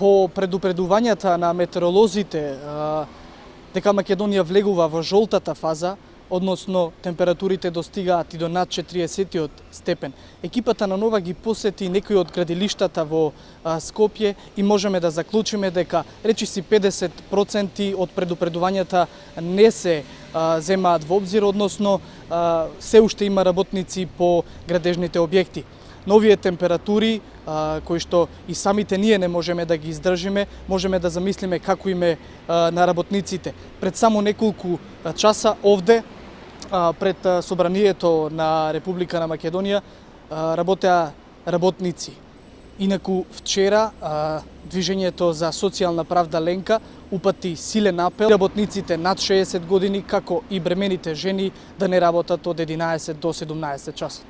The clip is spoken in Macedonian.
По предупредувањата на метеоролозите дека Македонија влегува во жолтата фаза, односно температурите достигаат и до над 40 степен. Екипата на Нова ги посети некои од градилиштата во Скопје и можеме да заклучиме дека речиси 50% од предупредувањата не се земаат во обзир, односно се уште има работници по градежните објекти. Новие температури, кои што и самите ние не можеме да ги издржиме, можеме да замислиме како име на работниците. Пред само неколку часа овде, пред Собранието на Република на Македонија, работеа работници. Инаку вчера Движењето за социјална правда Ленка упати силен апел работниците над 60 години, како и бремените жени, да не работат од 11 до 17 часот.